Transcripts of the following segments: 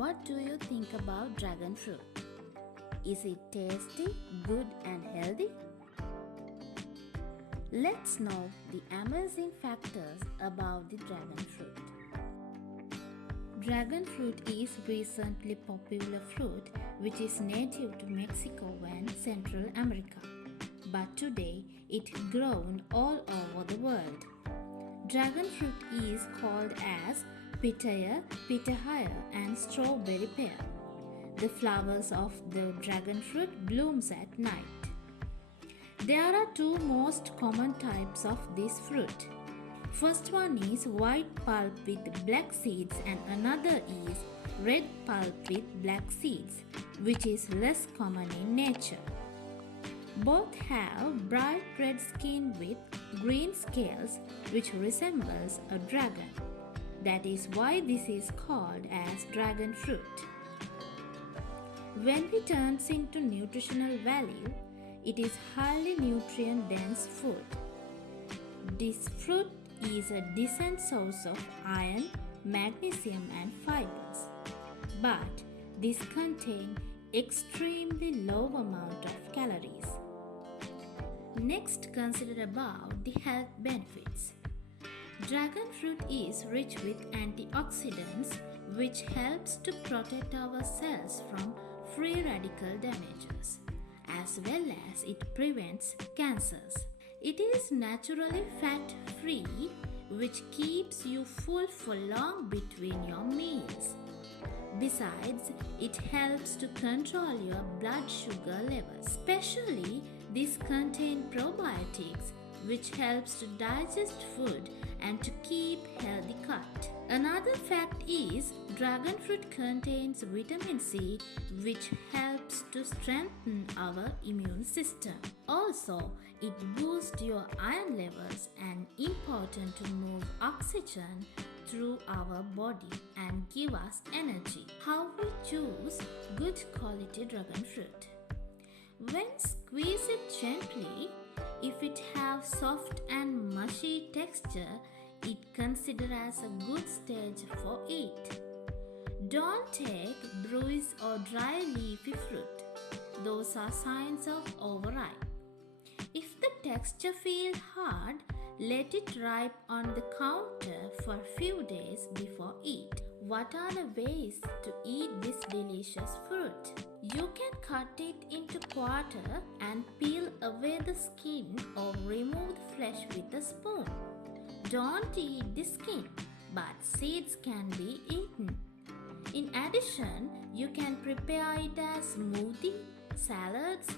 What do you think about dragon fruit? Is it tasty, good and healthy? Let's know the amazing factors about the dragon fruit. Dragon fruit is recently popular fruit which is native to Mexico and Central America. But today it grown all over the world. Dragon fruit is called as pitaya, pitahaya and strawberry pear. The flowers of the dragon fruit blooms at night. There are two most common types of this fruit. First one is white pulp with black seeds and another is red pulp with black seeds, which is less common in nature. Both have bright red skin with green scales which resembles a dragon. That is why this is called as dragon fruit. When it turns into nutritional value, it is highly nutrient dense food. This fruit is a decent source of iron, magnesium and fibers. But this contains extremely low amount of calories. Next, consider about the health benefits. Dragon fruit is rich with antioxidants which helps to protect our cells from free radical damages, as well as it prevents cancers. It is naturally fat-free, which keeps you full for long between your meals. Besides, it helps to control your blood sugar levels. Especially, this contains probiotics, which helps to digest food and to keep healthy gut. Another fact is dragon fruit contains vitamin C, which helps to strengthen our immune system. Also, it boosts your iron levels and important to move oxygen through our body and give us energy. How we choose good quality dragon fruit? When squeeze it gently, if it have soft and mushy texture, it considered as a good stage for eat. Don't take bruised or dry leafy fruit. Those are signs of overripe. If the texture feels hard, let it ripe on the counter for a few days before eat. What are the ways to eat this delicious fruit? You can cut it into quarter and peel away the skin or remove the flesh with a spoon. Don't eat the skin, but seeds can be eaten. In addition, you can prepare it as smoothie, salads,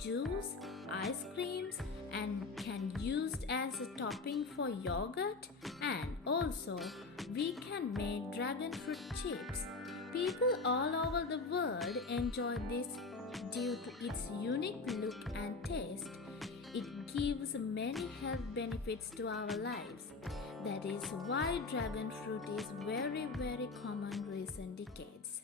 juice, ice creams and can use as a topping for yogurt, and also we can make dragon fruit chips. People all over the world enjoy this due to its unique look and taste. It gives many health benefits to our lives. That is why dragon fruit is very common recent decades.